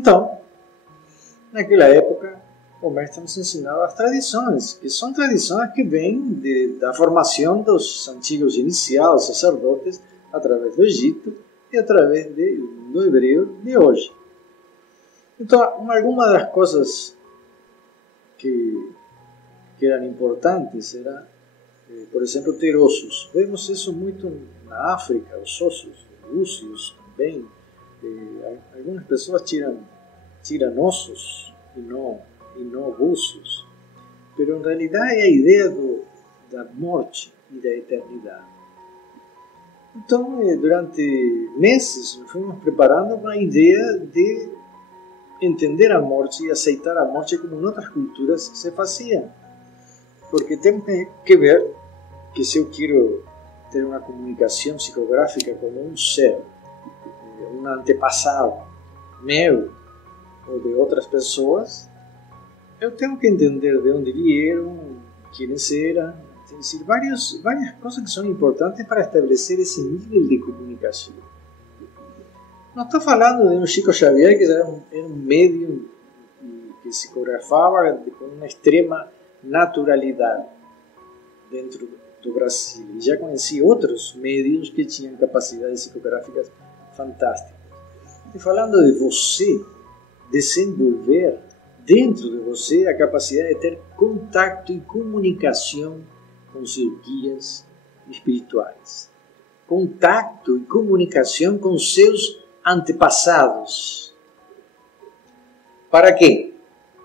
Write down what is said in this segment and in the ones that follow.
Então, naquela época, o mestre nos ensinava as tradições, que são tradições que vêm da formação dos antigos iniciados sacerdotes através do Egito e através do mundo hebreu de hoje. Então, algumas das coisas que eram importantes era, por exemplo, ter ossos. Vemos isso muito na África, os ossos, búzios também. Algumas pessoas tiram ossos e não búzios. Mas, em realidade, é a ideia da morte e da eternidade. Então, durante meses, nos fomos preparando para a ideia de entender a morte e aceitar a morte como em outras culturas se fazia. Porque temos que ver que se eu quero ter uma comunicação psicográfica com um ser, um antepassado meu ou de outras pessoas, eu tenho que entender de onde vieram, quem eram. Tem decir, várias coisas que são importantes para estabelecer esse nível de comunicação. Não estou falando de um Chico Xavier que era um médium que psicografava com uma extrema naturalidade dentro do Brasil. E já conheci outros médiums que tinham capacidades psicográficas fantásticas. Estou falando de você desenvolver dentro de você a capacidade de ter contato e comunicação com seus guias espirituais. Contato e comunicação com seus antepassados. Para quê?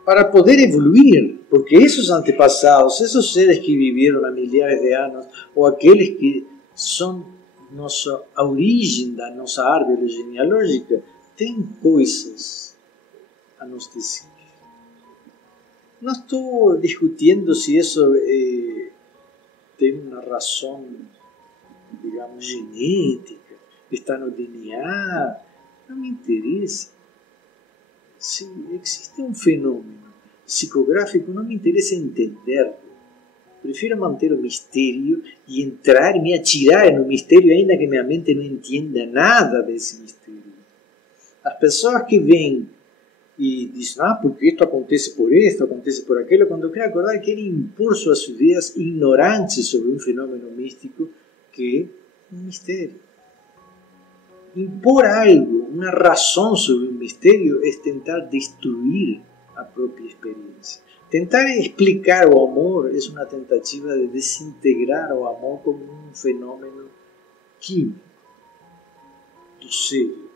Para poder evoluir, porque esses antepassados, esses seres que viveram há milhares de anos, ou aqueles que são a origem da nossa árvore genealógica, têm coisas a nos dizer. Não estou discutindo se isso tem uma razão, digamos, genética, está no DNA, não me interessa. Se existe um fenômeno psicográfico, não me interessa entenderlo. Prefiro manter o mistério e entrar e me atirar no mistério, ainda que minha mente não entenda nada desse mistério. As pessoas que vêm e dizem, porque isto acontece por isto, acontece por aquilo, quando eu quero acordar, querem impor suas ideias ignorantes sobre um fenômeno místico que é um mistério. Impor algo, uma razão sobre um mistério, é tentar destruir a própria experiência. Tentar explicar o amor é uma tentativa de desintegrar o amor como um fenômeno químico do cérebro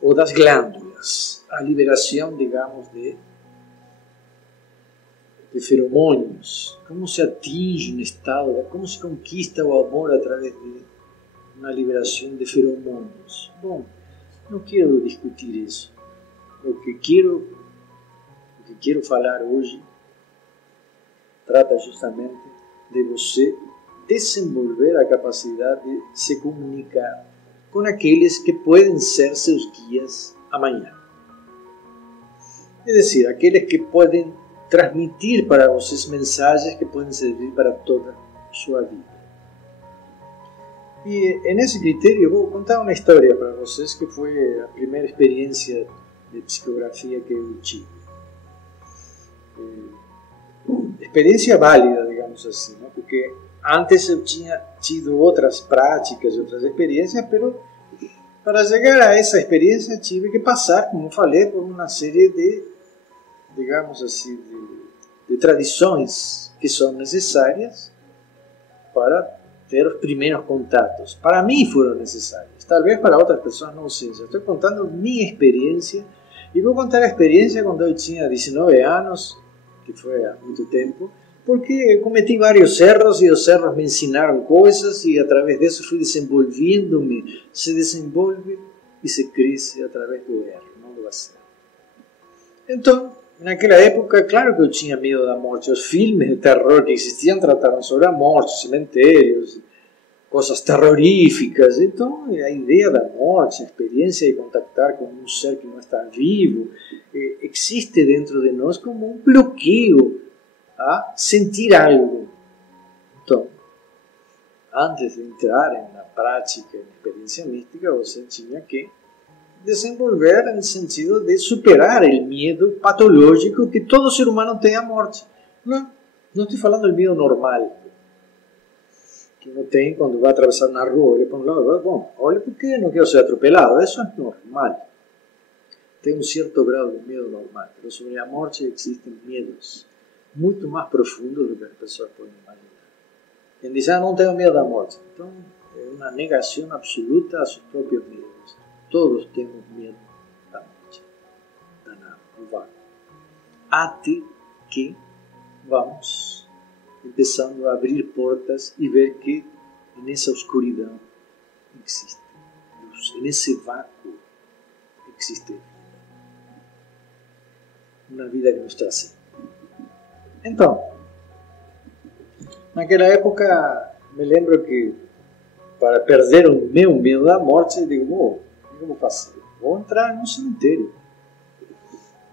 ou das glândulas, a liberação, digamos, de feromônios. Como se atinge um estado, como se conquista o amor através de uma liberação de feromônios. Bom, não quero discutir isso. O que quero falar hoje trata justamente de você desenvolver a capacidade de se comunicar com aqueles que podem ser seus guias amanhã. É decir, aqueles que podem transmitir para vocês mensagens que podem servir para toda a sua vida. E nesse critério eu vou contar uma história para vocês que foi a primeira experiência de psicografia que eu tive. Experiência válida, digamos assim, não? Porque antes eu tinha tido outras práticas, outras experiências, mas para chegar a essa experiência tive que passar, como falei, por uma série de, digamos assim, de tradições que são necessárias para ter os primeiros contatos. Para mim foram necessários, talvez para outras pessoas não seja. Estou contando minha experiência e vou contar a experiência quando eu tinha 19 anos, que foi há muito tempo, porque cometi vários erros e os erros me ensinaram coisas e através disso fui desenvolvendo-me. Se desenvolve e se cresce através do erro, não do acerto. Então, naquela época, claro que eu tinha medo da morte. Os filmes de terror que existiam tratavam sobre a morte, cemitérios, coisas terroríficas. Então, a ideia da morte, a experiência de contactar com um ser que não está vivo, existe dentro de nós como um bloqueio a sentir algo. Então, antes de entrar na prática, na experiência mística, você tinha que desenvolver no sentido de superar o medo patológico que todo ser humano tem à morte. Não estou falando do medo normal, que uno tem quando vai atravessar na rua, olha para um lado, bom, olha porque não quero ser atropelado, isso é normal. Tem um certo grau de medo normal, mas sobre a morte existem medos muito mais profundos do que as pessoas podem imaginar. Quem diz, não tenho medo da morte, então é uma negação absoluta a seus próprios medos. Todos temos medo da morte, do vácuo. Até que vamos empezando a abrir portas e ver que nessa escuridão existe luz, nesse vácuo existe uma vida que nos traz. Então, naquela época, me lembro que para perder o meu medo da morte, digo, o que eu vou fazer? Vou entrar no cemitério.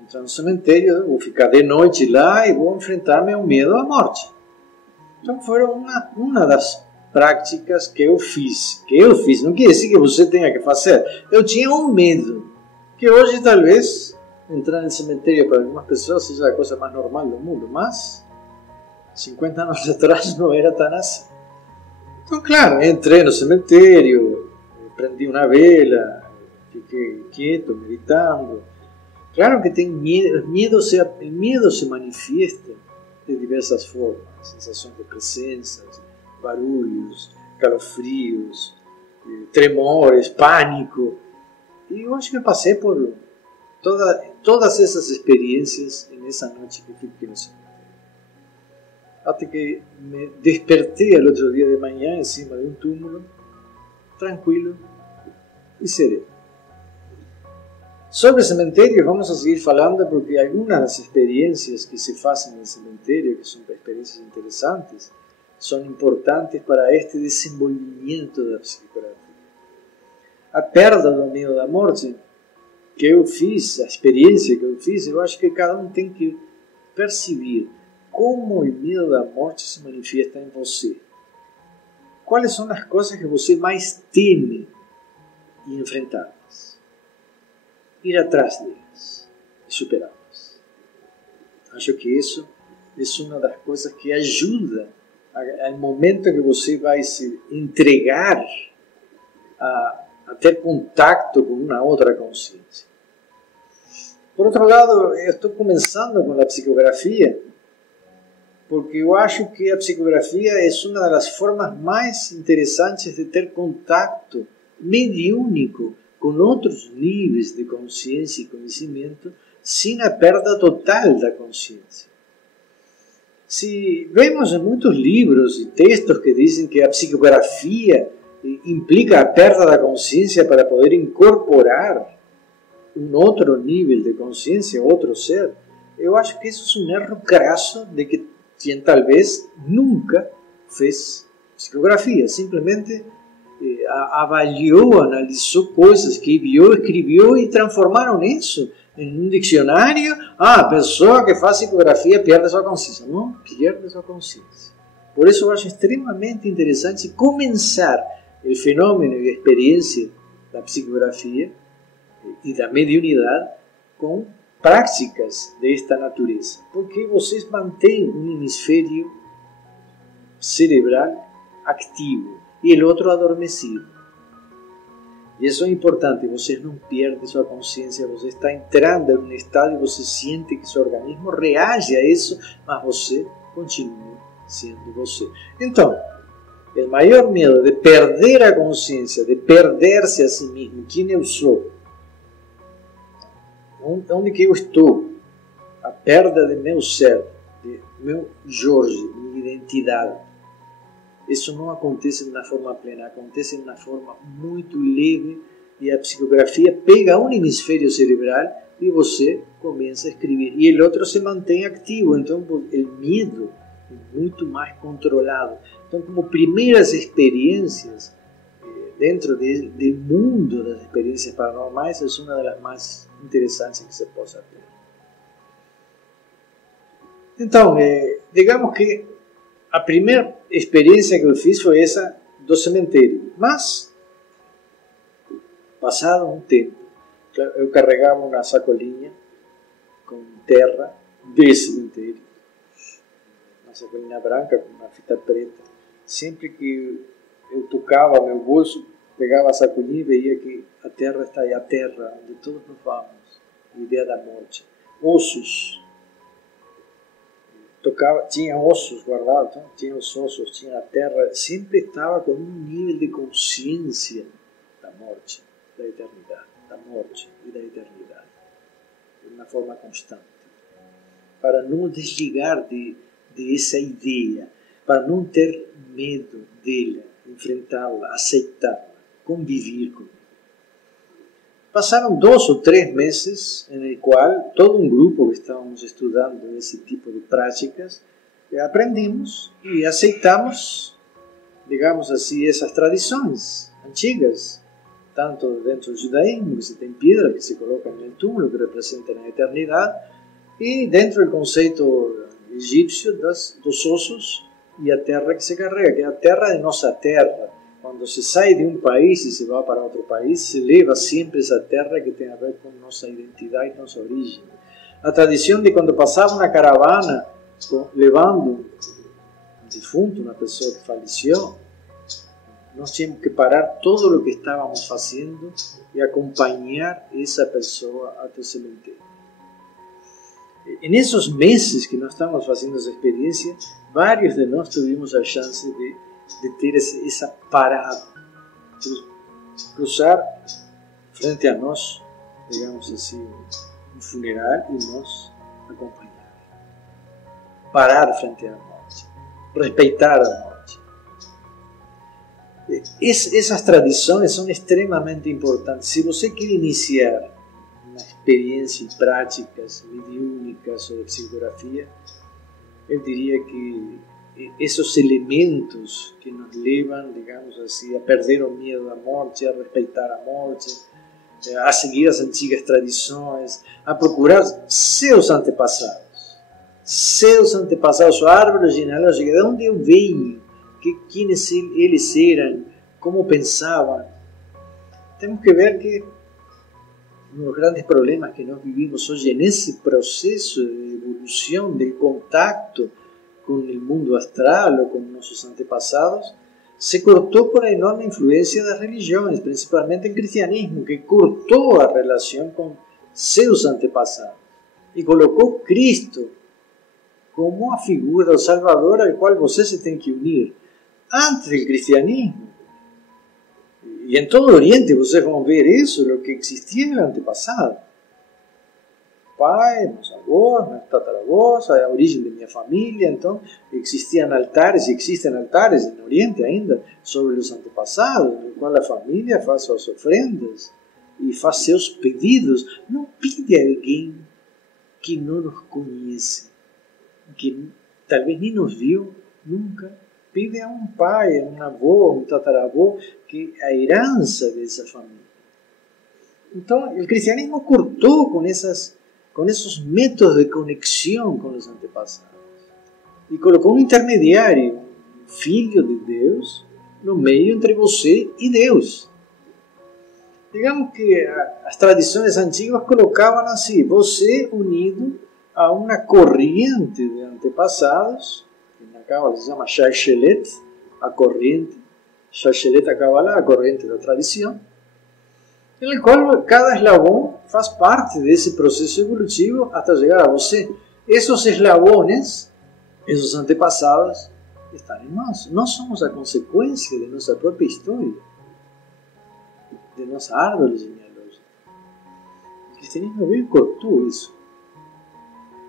Entrar no cemitério, vou ficar de noite lá e vou enfrentar meu medo à morte. Então, foram uma das práticas que eu fiz. Não quer dizer que você tenha que fazer. Eu tinha um medo, que hoje talvez entrar no cemitério para algumas pessoas seja a coisa mais normal do mundo, mas 50 anos atrás não era tão assim. Então, claro, entrei no cemitério, prendi uma vela, fiquei quieto, meditando. Claro que tem medo, o medo se manifiesta de diversas formas, sensações de presenças, barulhos, calafrios, tremores, pânico. E eu acho que eu passei por todas essas experiências nessa noite que fiquei no cemitério. Até que me despertei ao outro dia de manhã em cima de um túmulo, tranquilo e sereno. Sobre o cemitério vamos a seguir falando porque algumas das experiências que se fazem no cemitério, que são experiências interessantes, são importantes para este desenvolvimento da psicografia. A perda do medo da morte que eu fiz, a experiência que eu fiz, eu acho que cada um tem que perceber como o medo da morte se manifesta em você. Quais são as coisas que você mais teme e enfrentá-las? Ir atrás delas e superá-las. Acho que isso é uma das coisas que ajuda ao momento que você vai se entregar a ter contato com uma outra consciência. Por outro lado, eu estou começando com a psicografia, porque eu acho que a psicografia é uma das formas mais interessantes de ter contato mediúnico com outros níveis de consciência e conhecimento, sem a perda total da consciência. Se vemos em muitos livros e textos que dizem que a psicografia implica a perda da consciência para poder incorporar um outro nível de consciência, outro ser, eu acho que isso é um erro crasso de quem talvez nunca fez psicografia, simplesmente avaliou, analisou coisas que viu, escreveu e transformaram isso em um dicionário. A pessoa que faz psicografia perde sua consciência. Não perde sua consciência. Por isso eu acho extremamente interessante começar o fenômeno e a experiência da psicografia e da mediunidade com práticas desta natureza, porque vocês mantêm um hemisfério cerebral ativo e o outro adormecido. E isso é importante, você não perde sua consciência, você está entrando em um estado e você sente que seu organismo reage a isso, mas você continua sendo você. Então, o maior medo de perder a consciência, de perder-se a si mesmo, quem eu sou, onde que eu estou, a perda de meu ser, de meu Jorge, minha identidade. Isso não acontece de uma forma plena, acontece de uma forma muito leve e a psicografia pega um hemisfério cerebral e você começa a escrever. E o outro se mantém ativo, então o medo é muito mais controlado. Então, como primeiras experiências dentro do mundo das experiências paranormais, é uma das mais interessantes que se possa ter. Então, digamos que a primeira experiência que eu fiz foi essa do cemitério. Mas, passado um tempo, eu carregava uma sacolinha com terra de cemitério, uma sacolinha branca com uma fita preta. Sempre que eu tocava meu bolso, pegava a sacolinha e veia que a terra está aí, a terra onde todos nós vamos, a ideia da morte. Ossos. Tocava, tinha ossos guardados, então, tinha os ossos, tinha a terra, sempre estava com um nível de consciência da morte, da eternidade, da morte e da eternidade, de uma forma constante, para não desligar de essa ideia, para não ter medo dela, enfrentá-la, aceitá-la, conviver com ela. Passaram 2 ou 3 meses em el qual todo um grupo que estávamos estudando esse tipo de práticas, aprendimos e aceitamos, digamos assim, essas tradições antigas, tanto dentro do judaísmo, que se tem pedra que se coloca no túmulo, que representa a eternidade, e dentro do conceito egípcio dos ossos e a terra que se carrega, que é a terra de nossa terra. Quando se sai de um país e se vai para outro país, se leva sempre essa terra que tem a ver com nossa identidade e nossa origem. A tradição de quando passava uma caravana levando um defunto, uma pessoa que faleceu, nós tínhamos que parar todo o que estávamos fazendo e acompanhar essa pessoa até o cemitério. E nesses meses que nós estávamos fazendo essa experiência, vários de nós tivemos a chance de ter essa parada, cruzar frente a nós, digamos assim, um funeral e nós acompanhar, parar frente à morte, respeitar a morte. Essas tradições são extremamente importantes. Se você quer iniciar uma experiência em práticas mediúnicas ou de psicografia, eu diria que esses elementos que nos levam, digamos assim, a perder o medo da morte, a respeitar a morte, a seguir as antigas tradições, a procurar seus antepassados, a árvore genealógica, de onde eu venho, quem eles eram, como pensavam. Temos que ver que um dos grandes problemas que nós vivimos hoje, nesse processo de evolução, de contato com o mundo astral ou com nossos antepassados, se cortou por a enorme influência das religiões, principalmente o cristianismo, que cortou a relação com seus antepassados e colocou Cristo como a figura do Salvador ao qual você se tem que unir. Antes do cristianismo, e em todo o Oriente vocês vão ver isso, o que existia no antepassado. Pai, meus avós, meus tataravós, a origem de minha família. Então, existiam altares, e existem altares no Oriente ainda, sobre os antepassados, no qual a família faz suas ofrendas e faz seus pedidos. Não pede a alguém que não nos conhece, que talvez nem nos viu nunca. Pede a um pai, a um avô, a um tataravô, que é a herança dessa família. Então, o cristianismo cortou com esses métodos de conexão com os antepassados e colocou um intermediário, um filho de Deus, no meio entre você e Deus. Digamos que as tradições antigas colocavam assim, você unido a uma corrente de antepassados, que na Cábala se chama Shalshelet, a corrente, Shalshelet a Cábala, a corrente da tradição, em qual cada eslabão faz parte desse processo evolutivo até chegar a você. Esses eslabões, esses antepassados, estão em nós. Nós somos a consequência de nossa própria história, de nossa árvore genealógica. O cristianismo veio e cortou isso.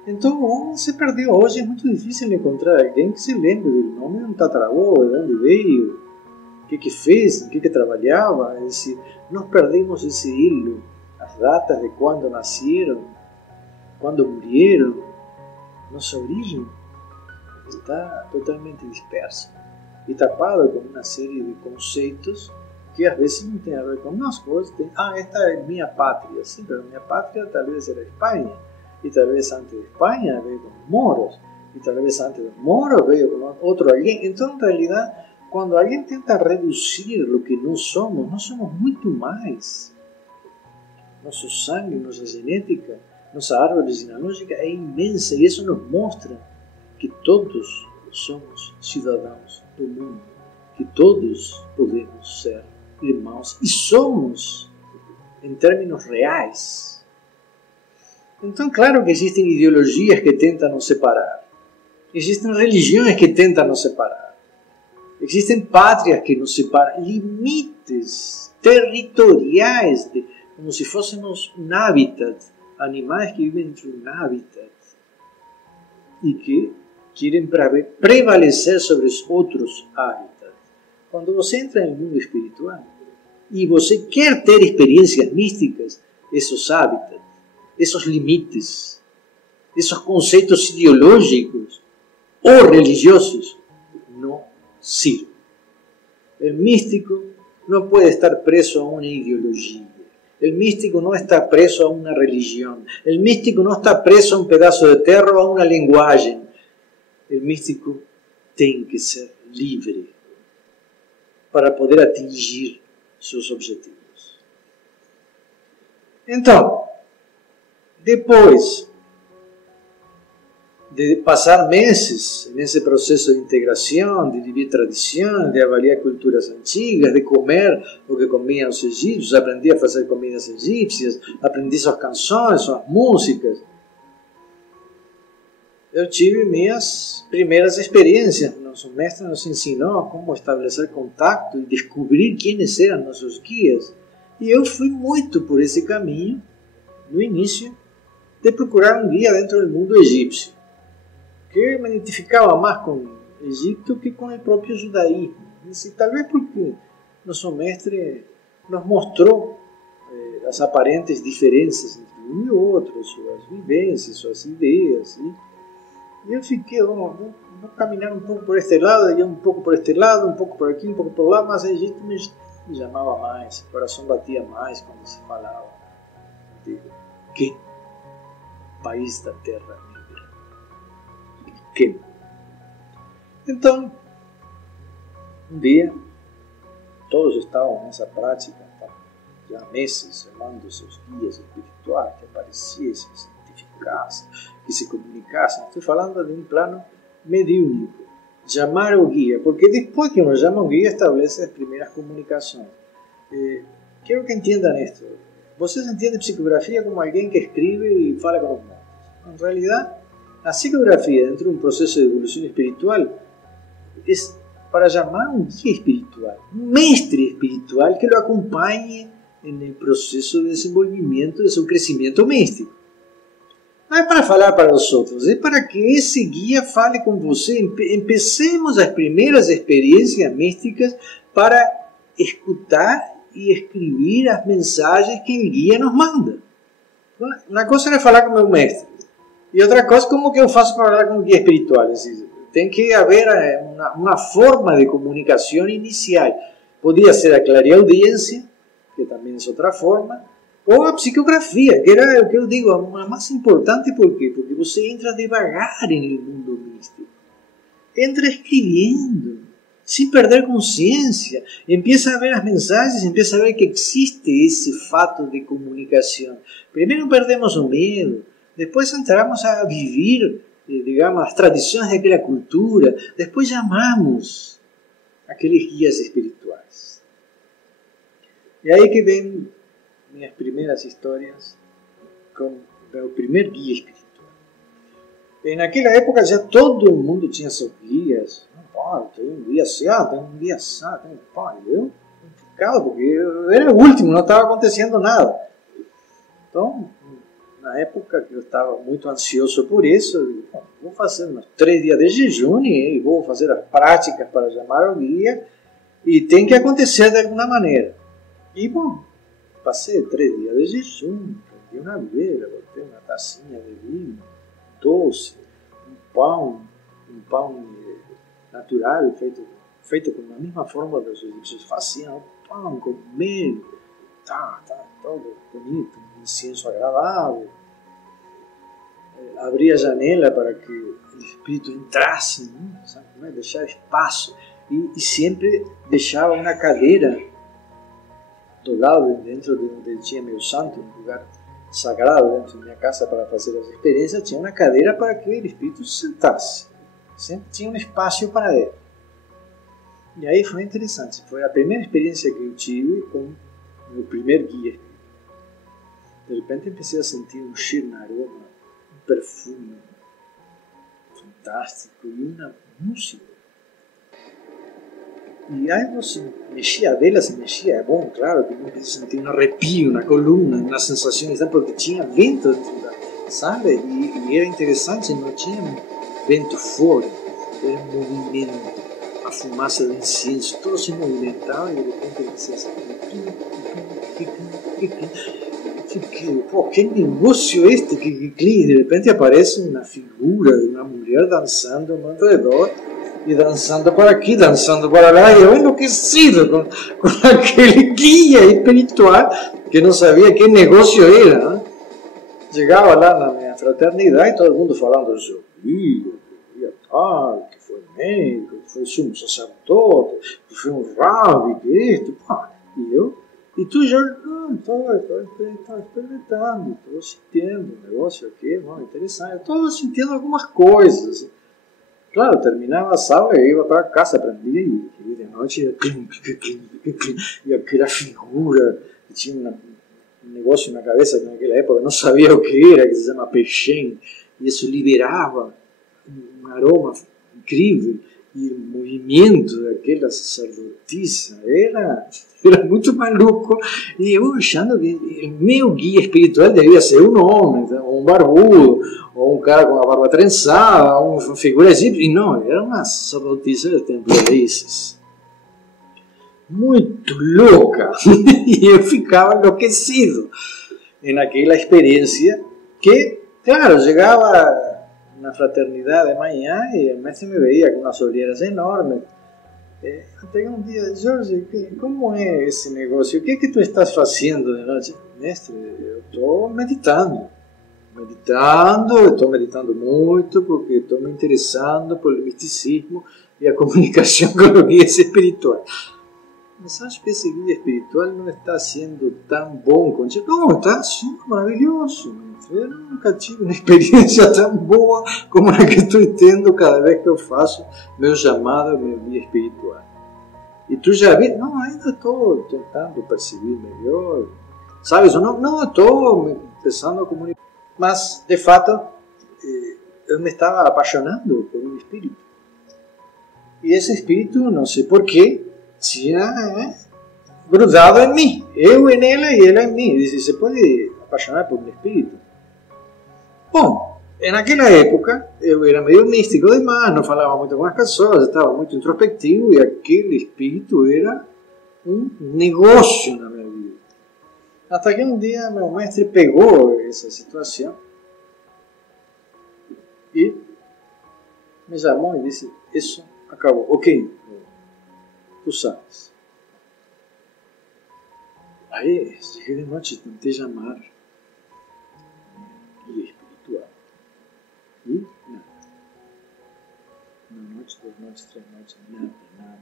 Então o homem se perdeu. Hoje é muito difícil encontrar alguém que se lembre do nome de um tataravô, de onde veio, o que fez, o que trabalhava. Nós perdemos esse hilo, as datas de quando nasceram, quando morreram. Nossa origem está totalmente dispersa e tapada com uma série de conceitos que às vezes não tem a ver conosco. Esta é minha pátria. Sim, mas minha pátria talvez era a Espanha, e talvez antes de Espanha veio com os moros, e talvez antes dos moros veio com outro alguém. Então, em realidade, quando alguém tenta reduzir o que nós somos muito mais. nosso sangue, nossa genética, nossa árvore genealógica é imensa e isso nos mostra que todos somos cidadãos do mundo, que todos podemos ser irmãos e somos, em termos reais. Então, claro que existem ideologias que tentam nos separar, existem religiões que tentam nos separar, existem pátrias que nos separam, limites territoriais, como se fôssemos um hábitat, animais que vivem dentro de um hábitat e que querem prevalecer sobre os outros hábitats. Quando você entra no mundo espiritual e você quer ter experiências místicas, esses hábitats, esses limites, esses conceitos ideológicos ou religiosos não sirven. O místico não pode estar preso a uma ideologia. O místico não está preso a uma religião. O místico não está preso a um pedaço de terra ou a uma linguagem. O místico tem que ser livre para poder atingir seus objetivos. Então, depois de passar meses nesse processo de integração, de viver tradições, de avaliar culturas antigas, de comer o que comiam os egípcios, aprendi a fazer comidas egípcias, aprendi suas canções, suas músicas. Eu tive minhas primeiras experiências. Nosso mestre nos ensinou como estabelecer contato e descobrir quem eram nossos guias. E eu fui muito por esse caminho, no início, de procurar um guia dentro do mundo egípcio, que me identificava mais com o Egito que com o próprio judaísmo. E talvez porque nosso mestre nos mostrou as aparentes diferenças entre um e outro, suas vivências, suas ideias. E eu fiquei, vou caminhar um pouco por este lado, e um pouco por este lado, um pouco por aqui, um pouco por lá, mas o Egito me chamava mais, o coração batia mais quando se falava de que país da terra negra. Que? Então, um dia, todos estavam nessa prática, já há meses, chamando seus guias espirituais, que apareciam, se identificassem, que se comunicassem. Estou falando de um plano mediúnico. Chamar o guia, porque depois que nos chama o guia, estabelece as primeiras comunicações. Quero que entendam isto. Vocês entendem psicografia como alguém que escreve e fala com os mortos. En realidad, la psicografía dentro de un proceso de evolución espiritual es para llamar a un guía espiritual, un mestre espiritual que lo acompañe en el proceso de desenvolvimiento de su crecimiento místico. Não é para falar para os outros, é para que esse guia fale com você. Empecemos as primeiras experiências místicas para escutar e escrever as mensagens que o guia nos manda. Uma coisa é falar com o meu mestre, e outra coisa, como que eu faço para falar com o guia espiritual? Tem que haver uma forma de comunicação inicial. Podia ser a clareaudiência, que também é outra forma, ou a psicografia, que era o que eu digo, a mais importante. Por quê? Porque você entra devagar no mundo místico. Entra escrevendo, sem perder consciência. Empieza a ver as mensagens, empieza a ver que existe esse fato de comunicação. Primeiro perdemos o medo, depois entramos a viver, digamos, as tradições daquela cultura, depois chamamos aqueles guias espirituais. E aí que vem minhas primeiras histórias com o primeiro guia espiritual. E naquela época já todo mundo tinha seus guias. Tem um guia assim, tem um guia assim, eu ficava, porque eu era o último, não estava acontecendo nada. Então, na época que eu estava muito ansioso por isso, eu digo, vou fazer uns 3 dias de jejum e vou fazer as práticas para chamar o guia, e tem que acontecer de alguma maneira. E, bom, passei 3 dias de jejum, prendi uma vela, botei uma tacinha de vinho, doce, um pão natural, feito com a mesma forma que os egípcios faziam, pão com mel, todo bonito, um incienso agradável. Abri a janela para que o espírito entrasse, sabe? Deixar espaço, e sempre deixava uma cadeira do lado, dentro de onde tinha meu santo, um lugar sagrado dentro da minha casa para fazer as experiências, tinha uma cadeira para que o espírito se sentasse. Sempre tinha um espaço para ele. E aí foi interessante. Foi a primeira experiência que eu tive com o meu primeiro guia. De repente empecei a sentir um cheiro, um aroma, um perfume fantástico e uma música. E aí você mexia a vela, se mexia, é bom, claro, que eu comecei a sentir um arrepio na coluna, nas sensações, porque tinha vento dentro da sala e era interessante, não tinha vento fora, era um movimento, a fumaça do incenso, todo se movimentava e de repente eu comecei a sentir, pô, que negócio este, que de repente aparece uma figura de uma mulher dançando ao meu redor, e dançando para aqui, dançando para lá, e eu enlouquecido com aquele guia espiritual que não sabia que negócio era, né? Chegava lá na minha fraternidade, todo mundo falando do seu guia tal, que foi médico, que foi sumo sacerdote, que foi um rabi, que isto, pá. E tu já, estou experimentando, estou sentindo um negócio aqui, interessante, estou sentindo algumas coisas. Claro, terminava a sala e ia para casa, aprendia e de noite ia e aquela figura, tinha um negócio na cabeça que naquela época não sabia o que era, que se chama peixém, e isso liberava um aroma incrível e o movimento daquela sacerdotisa era muito maluco, e eu achando que o meu guia espiritual devia ser um homem, um barbudo, ou um cara com a barba trançada, uma figura egípcia, e não, era uma sacerdotisa do templo de Isis. Muito louca, e eu ficava enlouquecido naquela experiência que, claro, chegava na fraternidade de manhã e o mestre me veía com umas olheiras enormes. Até que um dia, Jorge, como é esse negócio? O que é que tu estás fazendo de noite? Mestre, eu estou meditando. Estou meditando muito porque estou me interessando pelo misticismo e a comunicação com os guias espirituais. Mas acho que esse guia espiritual não está sendo tão bom contigo. Não, está sendo maravilhoso. Eu nunca tive uma experiência tão boa como a que estou tendo cada vez que eu faço meu chamado, meu guia espiritual. E tu já viu? Não, ainda estou tentando perceber melhor. Sabes? Não estou pensando a comunicar. Mas, de fato, eu me estava apaixonando por um espírito. E esse espírito, não sei porquê, tinha grudado em mim. Eu em ela e ela em mim. Eu disse, você pode apaixonar por um espírito? Bom, naquela época, eu era meio místico demais, não falava muito com as pessoas, estava muito introspectivo e aquele espírito era um negócio na minha vida. Até que um dia meu mestre pegou essa situação e me chamou e disse, isso acabou, ok, tu sabes. Aí, cheguei de noite, tentei chamar guia espiritual e nada. Uma noite, 2 noites, 3 noites, nada.